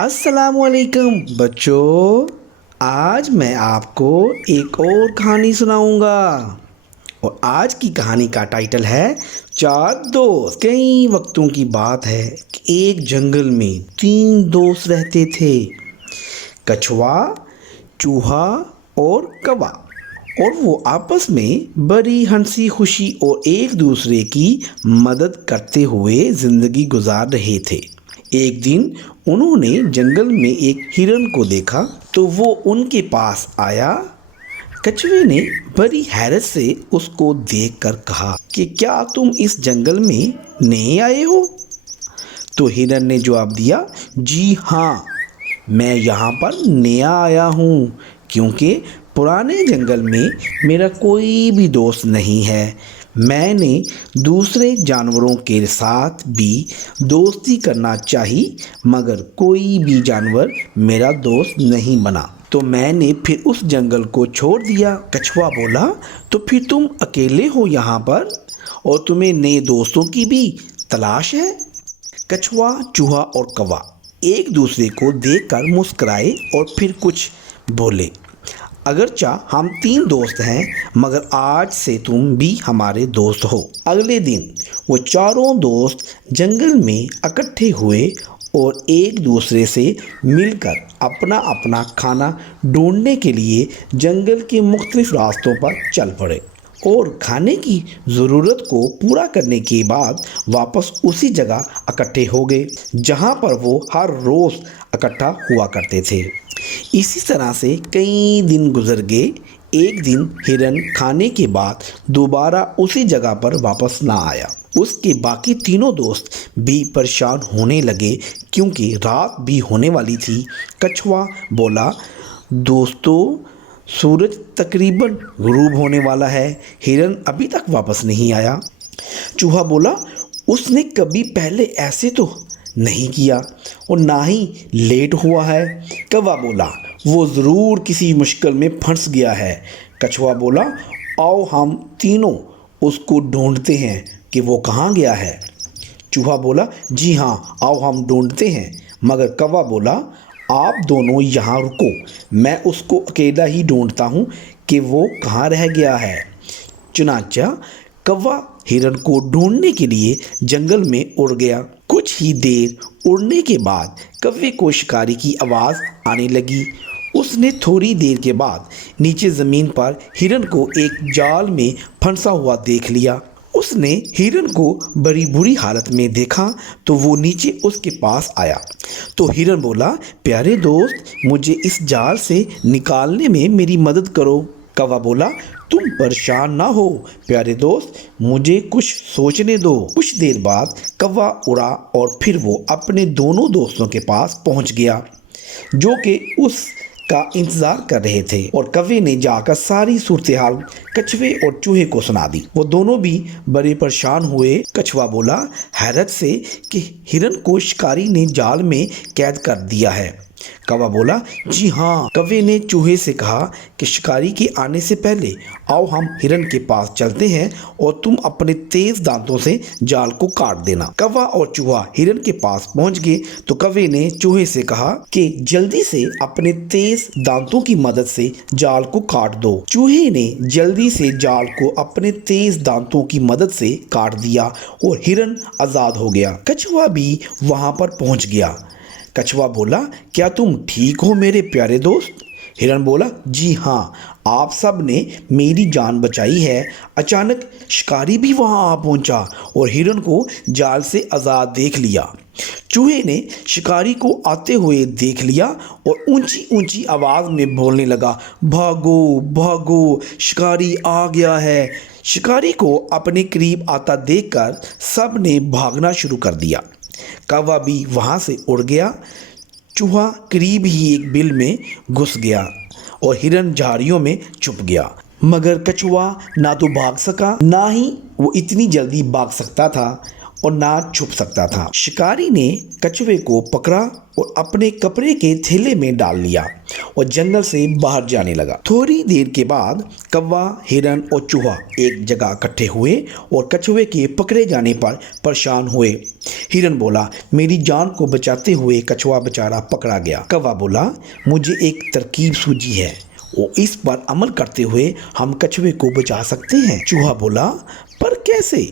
अस्सलामुअलैकुम बच्चों। आज मैं आपको एक और कहानी सुनाऊंगा और आज की कहानी का टाइटल है चार दोस्त। कई वक्तों की बात है कि एक जंगल में तीन दोस्त रहते थे, कछुआ, चूहा और कौवा। और वो आपस में बड़ी हंसी खुशी और एक दूसरे की मदद करते हुए जिंदगी गुजार रहे थे। एक दिन उन्होंने जंगल में एक हिरन को देखा तो वो उनके पास आया। कछुए ने बड़ी हैरत से उसको देखकर कहा कि क्या तुम इस जंगल में नए आए हो? तो हिरन ने जवाब दिया, जी हाँ, मैं यहाँ पर नया आया हूँ क्योंकि पुराने जंगल में मेरा कोई भी दोस्त नहीं है। मैंने दूसरे जानवरों के साथ भी दोस्ती करना चाही मगर कोई भी जानवर मेरा दोस्त नहीं बना, तो मैंने फिर उस जंगल को छोड़ दिया। कछुआ बोला, तो फिर तुम अकेले हो यहाँ पर और तुम्हें नए दोस्तों की भी तलाश है? कछुआ, चूहा और कौवा एक दूसरे को देखकर मुस्कुराए और फिर कुछ बोले, अगरचा हम तीन दोस्त हैं मगर आज से तुम भी हमारे दोस्त हो। अगले दिन वो चारों दोस्त जंगल में इकट्ठे हुए और एक दूसरे से मिलकर अपना अपना खाना ढूंढने के लिए जंगल के मुख्तलिफ रास्तों पर चल पड़े और खाने की ज़रूरत को पूरा करने के बाद वापस उसी जगह इकट्ठे हो गए जहाँ पर वो हर रोज़ इकट्ठा हुआ करते थे। इसी तरह से कई दिन गुजर गए। एक दिन हिरन खाने के बाद दोबारा उसी जगह पर वापस ना आया। उसके बाकी तीनों दोस्त भी परेशान होने लगे क्योंकि रात भी होने वाली थी। कछुआ बोला, दोस्तों, सूरज तकरीबन गुरूब होने वाला है, हिरन अभी तक वापस नहीं आया। चूहा बोला, उसने कभी पहले ऐसे तो नहीं किया और ना ही लेट हुआ है। कौवा बोला, वो ज़रूर किसी मुश्किल में फंस गया है। कछुआ बोला, आओ हम तीनों उसको ढूंढते हैं कि वो कहाँ गया है। चूहा बोला, जी हाँ, आओ हम ढूंढते हैं। मगर कौवा बोला, आप दोनों यहाँ रुको, मैं उसको अकेला ही ढूंढता हूँ कि वो कहाँ रह गया है। चुनांचा कौवा हिरन को ढूंढने के लिए जंगल में उड़ गया। कुछ ही देर उड़ने के बाद कौवे को शिकारी की आवाज़ आने लगी। उसने थोड़ी देर के बाद नीचे ज़मीन पर हिरन को एक जाल में फंसा हुआ देख लिया। उसने हिरन को बड़ी बुरी हालत में देखा तो वो नीचे उसके पास आया। तो हिरन बोला, प्यारे दोस्त, मुझे इस जाल से निकालने में मेरी मदद करो। कौवा बोला, तुम परेशान ना हो प्यारे दोस्त, मुझे कुछ सोचने दो। कुछ देर बाद कौवा उड़ा और फिर वो अपने दोनों दोस्तों के पास पहुंच गया जो कि उस का इंतजार कर रहे थे। और कौवे ने जाकर सारी सूरत हाल कछुए और चूहे को सुना दी। वो दोनों भी बड़े परेशान हुए। कछुआ बोला हैरत से कि हिरन को शिकारी ने जाल में कैद कर दिया है। कौवा बोला, जी हाँ। कौवे ने चूहे से कहा कि शिकारी के आने से पहले आओ हम हिरन के पास चलते हैं और तुम अपने तेज दांतों से जाल को काट देना। कौवा और चूहा हिरन के पास पहुंच गए तो कौवे ने चूहे से कहा कि जल्दी से अपने तेज दांतों की मदद से जाल को काट दो। चूहे ने जल्दी से जाल को अपने तेज दांतों की मदद से काट दिया और हिरन आजाद हो गया। कछुआ भी वहां पर पहुंच गया। कछुआ बोला, क्या तुम ठीक हो मेरे प्यारे दोस्त? हिरन बोला, जी हाँ, आप सब ने मेरी जान बचाई है। अचानक शिकारी भी वहां आ पहुंचा और हिरन को जाल से आज़ाद देख लिया। चूहे ने शिकारी को आते हुए देख लिया और ऊंची ऊंची आवाज़ में बोलने लगा, भागो भागो, शिकारी आ गया है। शिकारी को अपने करीब आता देखकर सब ने भागना शुरू कर दिया। कौवा भी वहाँ से उड़ गया। चूहा करीब ही एक बिल में घुस गया और हिरन झाड़ियों में छुप गया। मगर कछुआ ना तो भाग सका ना ही वो इतनी जल्दी भाग सकता था और ना छुप सकता था। शिकारी ने कछुए को पकड़ा और अपने कपड़े के थैले में डाल लिया और जंगल से बाहर जाने लगा। थोड़ी देर के बाद कौवा, हिरन और चूहा एक जगह इकट्ठे हुए और कछुए के पकड़े जाने पर परेशान हुए। हिरन बोला, मेरी जान को बचाते हुए कछुआ बेचारा पकड़ा गया। कौवा बोला, मुझे एक तरकीब सूझी है और इस पर अमल करते हुए हम कछुए को बचा सकते हैं। चूहा बोला, पर कैसे?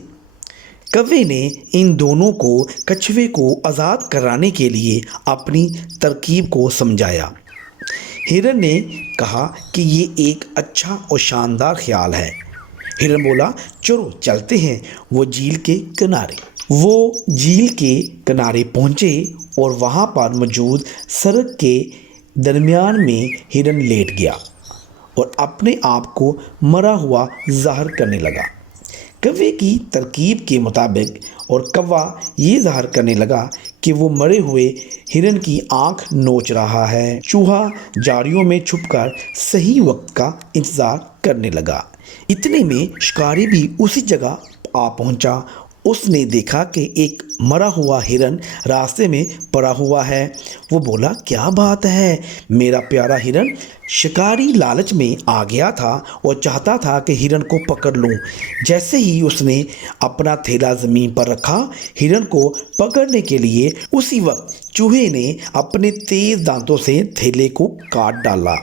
कौवे ने इन दोनों को कछुए को आज़ाद कराने के लिए अपनी तरकीब को समझाया। हिरन ने कहा कि ये एक अच्छा और शानदार ख्याल है। हिरन बोला, चलो चलते हैं वो झील के किनारे। वो झील के किनारे पहुँचे और वहाँ पर मौजूद सड़क के दरमियान में हिरन लेट गया और अपने आप को मरा हुआ ज़ाहिर करने लगा। कौवे की तरकीब के मुताबिक और कौवा ये ज़ाहिर करने लगा कि वो मरे हुए हिरन की आंख नोच रहा है। चूहा झाड़ियों में छुपकर सही वक्त का इंतज़ार करने लगा। इतने में शिकारी भी उसी जगह आ पहुंचा। उसने देखा कि एक मरा हुआ हिरन रास्ते में पड़ा हुआ है। वो बोला, क्या बात है, मेरा प्यारा हिरन। शिकारी लालच में आ गया था और चाहता था कि हिरन को पकड़ लूं। जैसे ही उसने अपना थैला ज़मीन पर रखा, हिरन को पकड़ने के लिए उसी वक्त चूहे ने अपने तेज़ दांतों से थैले को काट डाला।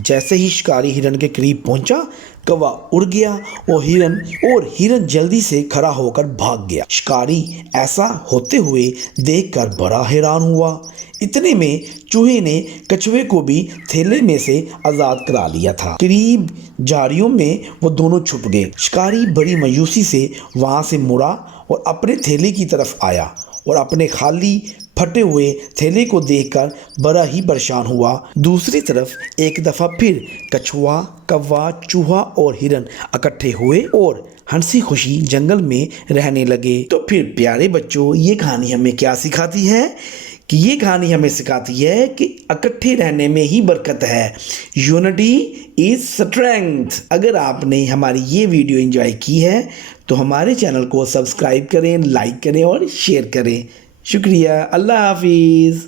जैसे ही शिकारी हिरन के करीब पहुंचा, कौवा उड़ गया और हिरन जल्दी से खड़ा होकर भाग गया। शिकारी ऐसा होते हुए देखकर बड़ा हैरान हुआ। इतने में चूहे ने कछुए को भी थैले में से आज़ाद करा लिया था। करीब झाड़ियों में वो दोनों छुप गए। शिकारी बड़ी मायूसी से वहां से मुड़ा और अपने थैले की तरफ आया और अपने खाली फटे हुए थैले को देखकर बड़ा ही परेशान हुआ। दूसरी तरफ एक दफ़ा फिर कछुआ, कौवा, चूहा और हिरन इकट्ठे हुए और हंसी खुशी जंगल में रहने लगे। तो फिर प्यारे बच्चों, ये कहानी हमें क्या सिखाती है? कि ये कहानी हमें सिखाती है कि इकट्ठे रहने में ही बरकत है। Unity is strength. अगर आपने हमारी ये वीडियो एंजॉय की है तो हमारे चैनल को सब्सक्राइब करें, लाइक करें और शेयर करें। शुक्रिया। अल्लाह हाफिज़।